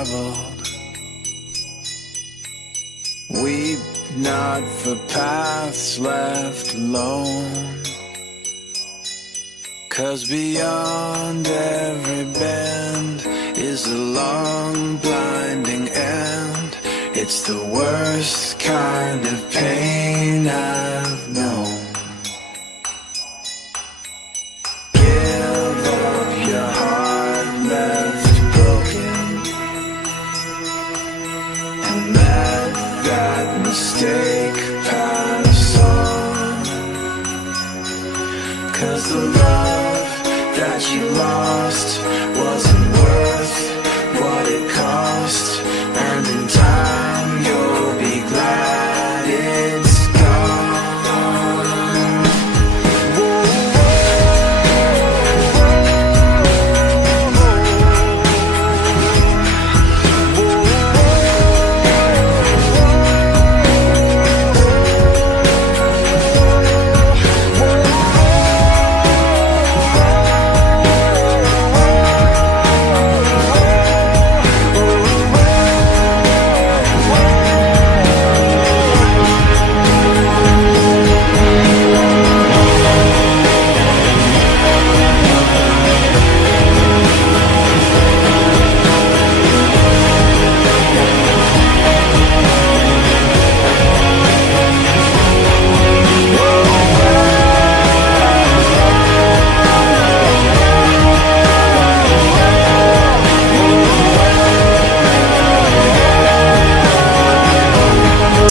traveled. Weep not for paths left alone, 'cause beyond every bend is a long blinding end. It's the worst kind of pain I've known. Give up your heart left broken, and let that mistake pass on, 'cause the love